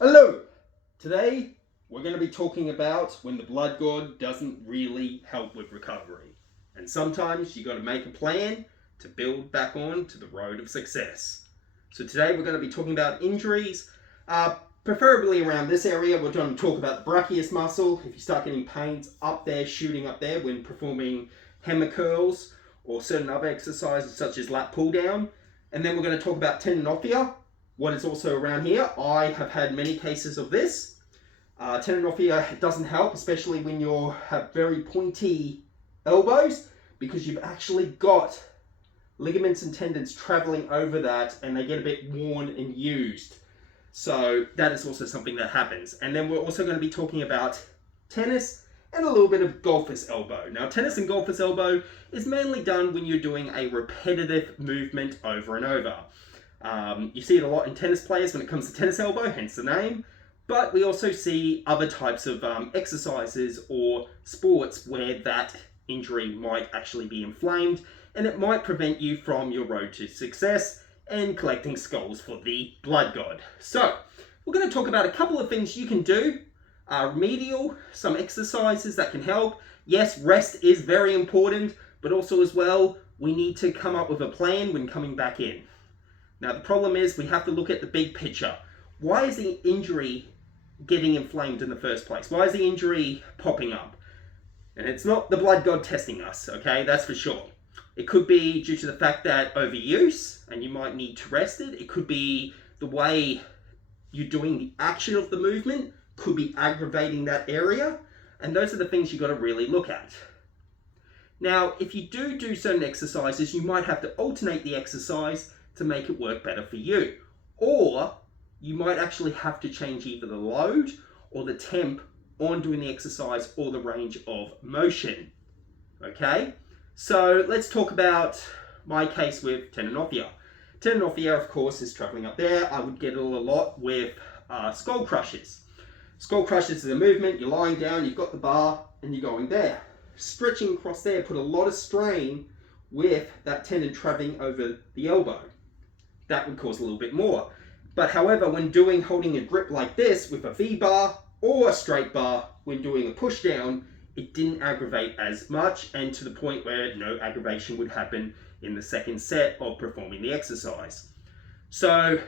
Hello! Today we're going to be talking about when the blood god doesn't really help with recovery. And sometimes you got to make a plan to build back on to the road of success. So today we're going to be talking about injuries, preferably around this area. We're going to talk about the brachius muscle. If you start getting pains up there, shooting up there when performing hammer curls or certain other exercises such as lat pull down. And then we're going to talk about tendinopathy, what is also around here. I have had many cases of this. Tendinopathy doesn't help, especially when you have very pointy elbows, because you've actually got ligaments and tendons traveling over that and they get a bit worn and used. So that is also something that happens. And then we're also going to be talking about tennis and a little bit of golfer's elbow. Now, tennis and golfer's elbow is mainly done when you're doing a repetitive movement over and over. You see it a lot in tennis players when it comes to tennis elbow, hence the name. But we also see other types of exercises or sports where that injury might actually be inflamed, and it might prevent you from your road to success and collecting skulls for the blood god. So we're going to talk about a couple of things you can do, remedial, some exercises that can help. Yes, rest is very important, but also as well, we need to come up with a plan when coming back in. Now the problem is we have to look at the big picture. Why is the injury getting inflamed in the first place? Why is the injury popping up? And it's not the blood god testing us, okay? That's for sure. It could be due to the fact that overuse and you might need to rest it. It could be the way you're doing the action of the movement could be aggravating that area. And those are the things you've got to really look at. Now, if you do certain exercises, you might have to alternate the exercise to make it work better for you. Or you might actually have to change either the load or the temp on doing the exercise or the range of motion. Okay, so let's talk about my case with tendinopathy. Tendinopathy, of course, is traveling up there. I would get it a lot with skull crushes. Skull crushes is a movement. You're lying down, you've got the bar, and you're going there. Stretching across there put a lot of strain with that tendon traveling over the elbow. That would cause a little bit more. But however, when holding a grip like this with a V-bar or a straight bar, when doing a push down, it didn't aggravate as much, and to the point where no aggravation would happen in the second set of performing the exercise. So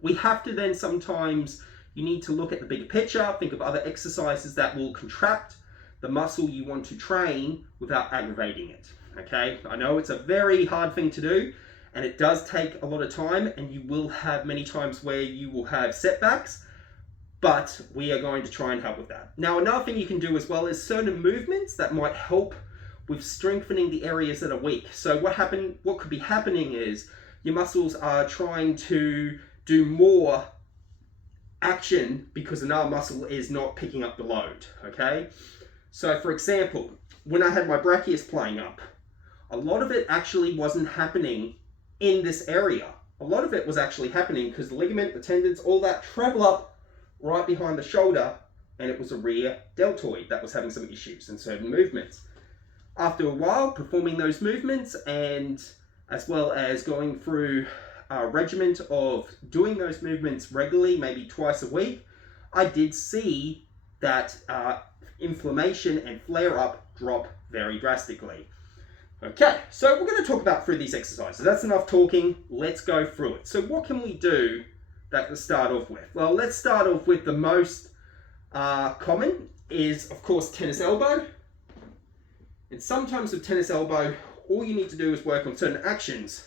we have to then sometimes, you need to look at the bigger picture, think of other exercises that will contract the muscle you want to train without aggravating it. Okay, I know it's a very hard thing to do, and it does take a lot of time, and you will have many times where you will have setbacks, but we are going to try and help with that. Now, another thing you can do as well is certain movements that might help with strengthening the areas that are weak. So what could be happening is your muscles are trying to do more action because another muscle is not picking up the load, okay? So for example, when I had my brachius playing up, a lot of it actually wasn't happening in this area. A lot of it was actually happening because the ligament, the tendons, all that travel up right behind the shoulder, and it was a rear deltoid that was having some issues in certain movements. After a while performing those movements, and as well as going through a regimen of doing those movements regularly, maybe twice a week, I did see that inflammation and flare-up drop very drastically. Okay, so we're going to talk about through these exercises. That's enough talking. Let's go through it. So what can we do that to start off with? Well, let's start off with the most common is, of course, tennis elbow. And sometimes with tennis elbow, all you need to do is work on certain actions.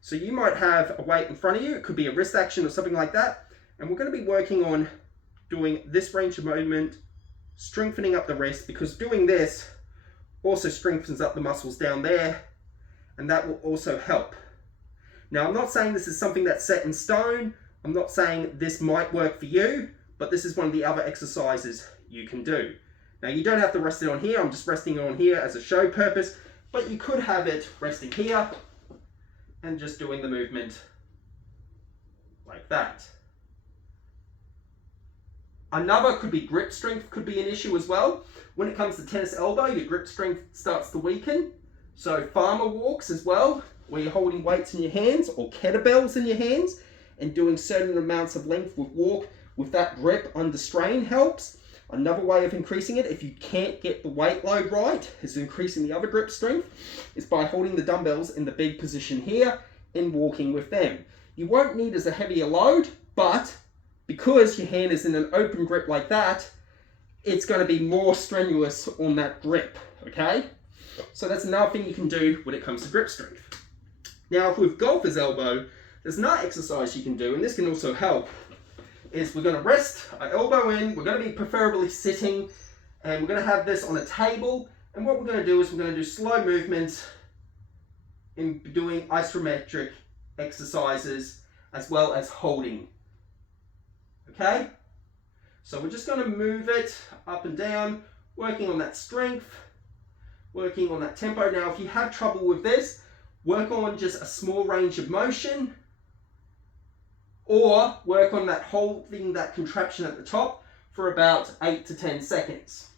So you might have a weight in front of you. It could be a wrist action or something like that. And we're going to be working on doing this range of movement, strengthening up the wrist, because doing this also strengthens up the muscles down there, and that will also help. Now, I'm not saying this is something that's set in stone. I'm not saying this might work for you, but this is one of the other exercises you can do. Now, you don't have to rest it on here. I'm just resting it on here as a show purpose, but you could have it resting here and just doing the movement like that. Another could be grip strength, could be an issue as well. When it comes to tennis elbow, your grip strength starts to weaken. So farmer walks as well, where you're holding weights in your hands or kettlebells in your hands and doing certain amounts of length with walk with that grip under strain helps. Another way of increasing it, if you can't get the weight load right, is increasing the other grip strength, is by holding the dumbbells in the big position here and walking with them. You won't need as a heavier load, but because your hand is in an open grip like that, it's going to be more strenuous on that grip, okay? So that's another thing you can do when it comes to grip strength. Now, with golfer's elbow, there's another exercise you can do, and this can also help, is we're going to rest our elbow in, we're going to be preferably sitting, and we're going to have this on a table, and what we're going to do is we're going to do slow movements in doing isometric exercises as well as holding, okay? So we're just going to move it up and down, working on that strength, working on that tempo. Now, if you have trouble with this, work on just a small range of motion, or work on that holding that contraption at the top for about 8 to 10 seconds.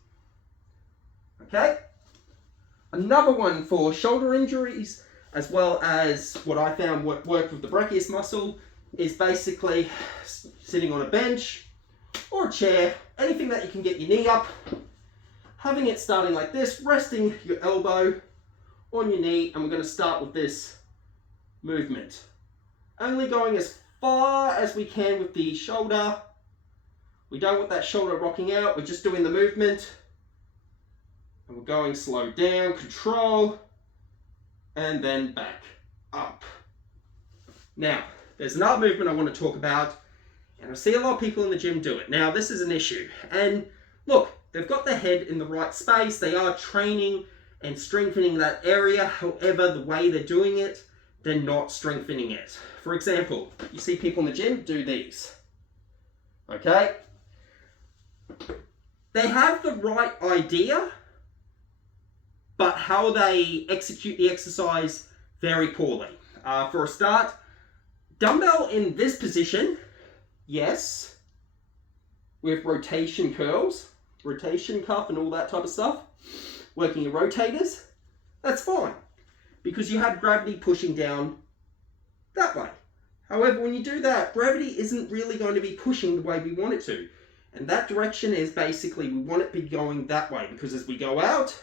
Okay? Another one for shoulder injuries, as well as what I found worked with the brachius muscle, is basically sitting on a bench or a chair, anything that you can get your knee up, having it starting like this, resting your elbow on your knee, and we're going to start with this movement. Only going as far as we can with the shoulder. We don't want that shoulder rocking out, we're just doing the movement. And we're going slow down, control, and then back up. Now, there's another movement I want to talk about, and I see a lot of people in the gym do it. Now, this is an issue, and look, they've got their head in the right space, they are training and strengthening that area. However, the way they're doing it, they're not strengthening it. For example, you see people in the gym do these, okay? They have the right idea, but how they execute the exercise very poorly. For a start, dumbbell in this position, yes, with rotation curls, rotation cuff and all that type of stuff, working your rotators, that's fine, because you have gravity pushing down that way. However, when you do that, gravity isn't really going to be pushing the way we want it to. And that direction is basically, we want it to be going that way, because as we go out,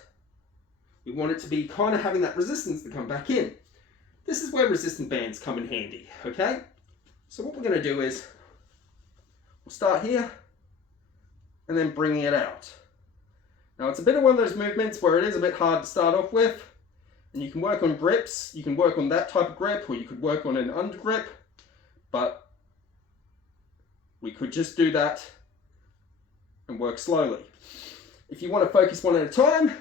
we want it to be kind of having that resistance to come back in. This is where resistant bands come in handy, okay? So what we're going to do is, we'll start here, and then bring it out. Now it's a bit of one of those movements where it is a bit hard to start off with, and you can work on grips, you can work on that type of grip, or you could work on an under grip, but we could just do that and work slowly. If you want to focus one at a time,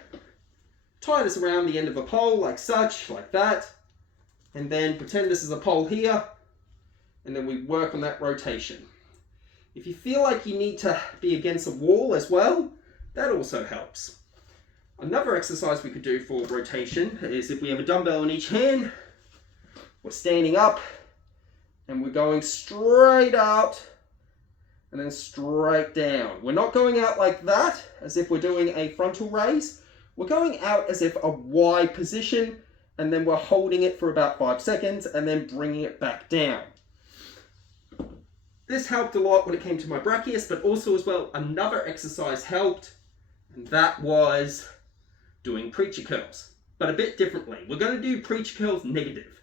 tie this around the end of a pole like such, like that, and then pretend this is a pole here, and then we work on that rotation. If you feel like you need to be against a wall as well, that also helps. Another exercise we could do for rotation is if we have a dumbbell in each hand, we're standing up and we're going straight out and then straight down. We're not going out like that as if we're doing a frontal raise. We're going out as if a Y position, and then we're holding it for about 5 seconds and then bringing it back down. This helped a lot when it came to my brachius, but also as well, another exercise helped, and that was doing preacher curls, but a bit differently. We're going to do preacher curls negative.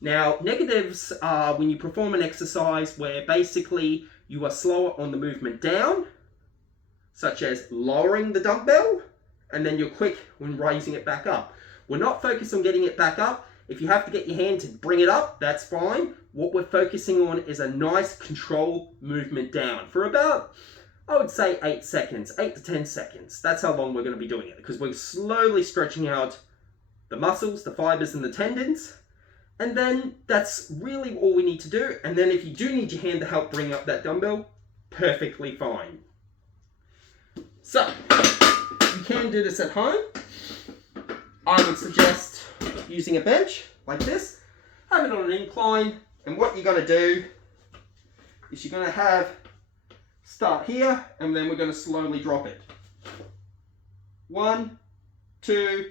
Now, negatives are when you perform an exercise where basically you are slower on the movement down, such as lowering the dumbbell, and then you're quick when raising it back up. We're not focused on getting it back up. If you have to get your hand to bring it up, that's fine. What we're focusing on is a nice control movement down for about, I would say 8 seconds, 8 to 10 seconds. That's how long we're going to be doing it, because we're slowly stretching out the muscles, the fibers and the tendons. And then that's really all we need to do. And then if you do need your hand to help bring up that dumbbell, perfectly fine. So, you can do this at home. I would suggest using a bench like this. Have it on an incline. And what you're going to do is you're going to start here, and then we're going to slowly drop it. 1, 2,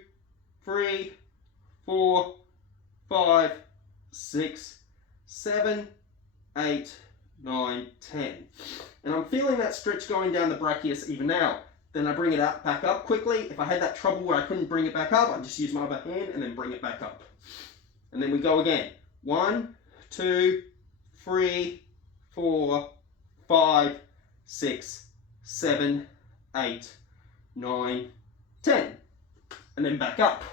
3, 4, 5, 6, 7, 8, 9, 10. And I'm feeling that stretch going down the brachius even now. Then I bring it up, back up quickly. If I had that trouble where I couldn't bring it back up, I just use my other hand and then bring it back up. And then we go again. 1, 2, 3, 4, 5, 6, 7, 8, 9, 10. And then back up.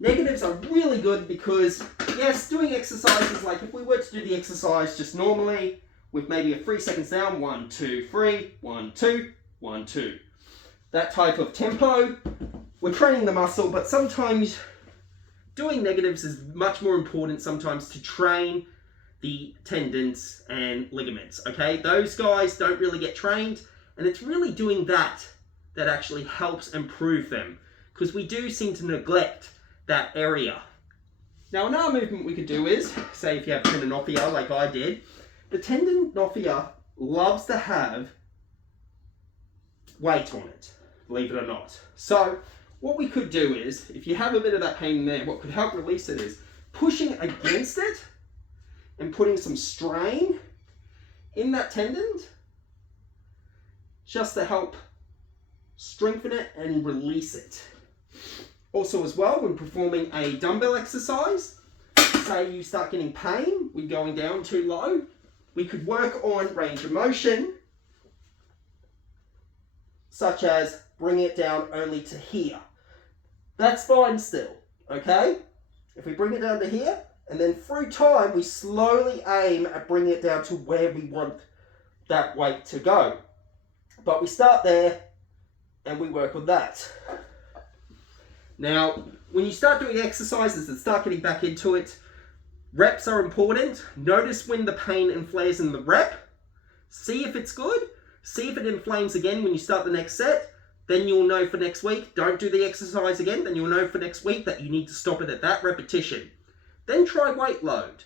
Negatives are really good because, yes, doing exercises, like if we were to do the exercise just normally, with maybe a 3 seconds down, 1, 2, 3, 1, 2, 1, 2. That type of tempo, we're training the muscle, but sometimes doing negatives is much more important sometimes to train the tendons and ligaments, okay? Those guys don't really get trained, and it's really doing that that actually helps improve them, because we do seem to neglect that area. Now, another movement we could do is, say if you have tendinopathy like I did, the tendinopathy loves to have weight on it, believe it or not. So what we could do is, if you have a bit of that pain there, what could help release it is pushing against it and putting some strain in that tendon just to help strengthen it and release it. Also as well, when performing a dumbbell exercise, say you start getting pain, we're going down too low, we could work on range of motion, such as bring it down only to here. That's fine still, okay? If we bring it down to here, and then through time, we slowly aim at bringing it down to where we want that weight to go. But we start there, and we work on that. Now, when you start doing exercises and start getting back into it, reps are important. Notice when the pain and flares in the rep. See if it's good. See if it inflames again when you start the next set. Then you'll know for next week, don't do the exercise again. Then you'll know for next week that you need to stop it at that repetition. Then try weight load.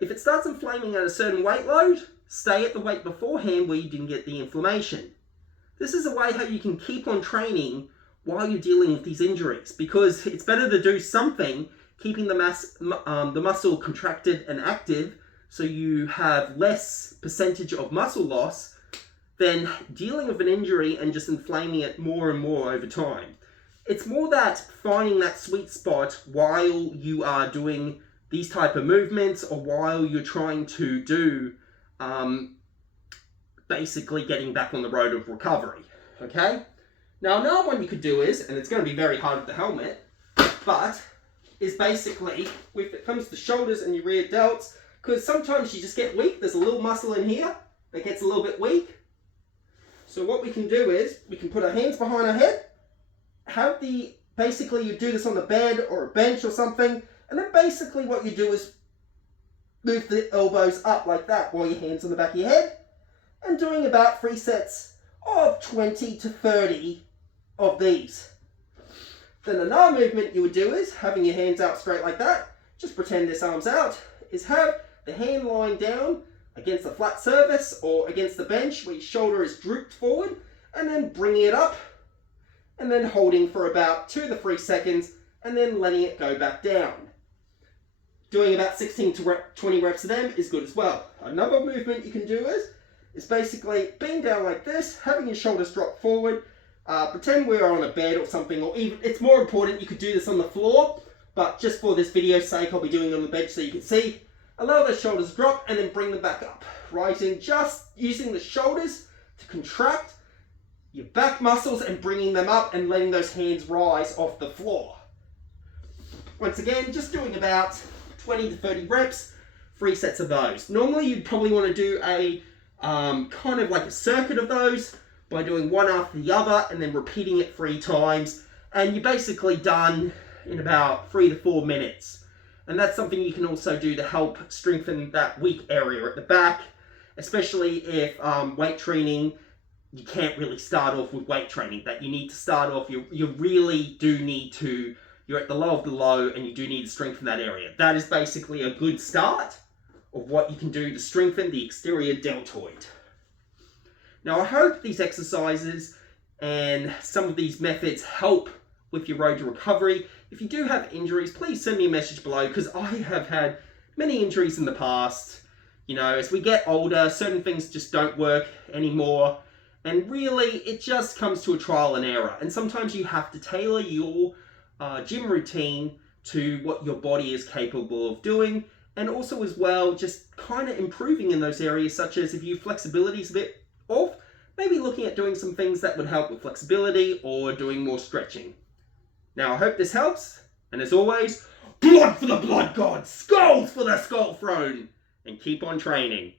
If it starts inflaming at a certain weight load, stay at the weight beforehand where you didn't get the inflammation. This is a way how you can keep on training while you're dealing with these injuries, because it's better to do something keeping the muscle contracted and active so you have less percentage of muscle loss than dealing with an injury and just inflaming it more and more over time. It's more that finding that sweet spot while you are doing these type of movements or while you're trying to do basically getting back on the road of recovery, okay? Now, another one you could do is, and it's going to be very hard with the helmet, but is basically, when it comes to shoulders and your rear delts, because sometimes you just get weak, there's a little muscle in here that gets a little bit weak. So what we can do is, we can put our hands behind our head, basically you do this on the bed or a bench or something, and then basically what you do is move the elbows up like that while your hands on the back of your head, and doing about 3 sets of 20 to 30 of these. Then another movement you would do is, having your hands out straight like that, just pretend this arm's out, is have the hand lying down against a flat surface or against the bench where your shoulder is drooped forward, and then bringing it up, and then holding for about 2 to 3 seconds, and then letting it go back down. Doing about 16 to 20 reps of them is good as well. Another movement you can do is basically being down like this, having your shoulders drop forward, pretend we're on a bed or something, or even, it's more important you could do this on the floor, but just for this video's sake, I'll be doing it on the bench so you can see. Allow the shoulders drop and then bring them back up, right? And just using the shoulders to contract your back muscles and bringing them up and letting those hands rise off the floor. Once again, just doing about 20 to 30 reps, 3 sets of those. Normally you'd probably want to do a kind of like a circuit of those by doing one after the other and then repeating it 3 times, and you're basically done in about 3 to 4 minutes. And that's something you can also do to help strengthen that weak area at the back, especially if weight training, you can't really start off with weight training. That you need to start off, you really do need to, you're at the low of the low and you do need to strengthen that area. That is basically a good start of what you can do to strengthen the exterior deltoid. Now, I hope these exercises and some of these methods help with your road to recovery. If you do have injuries, please send me a message below, because I have had many injuries in the past. You know, as we get older, certain things just don't work anymore. And really, it just comes to a trial and error. And sometimes you have to tailor your gym routine to what your body is capable of doing. And also as well, just kind of improving in those areas, such as if your flexibility is a bit off, maybe looking at doing some things that would help with flexibility or doing more stretching. Now, I hope this helps. And as always, blood for the blood god, skulls for the skull throne, and keep on training.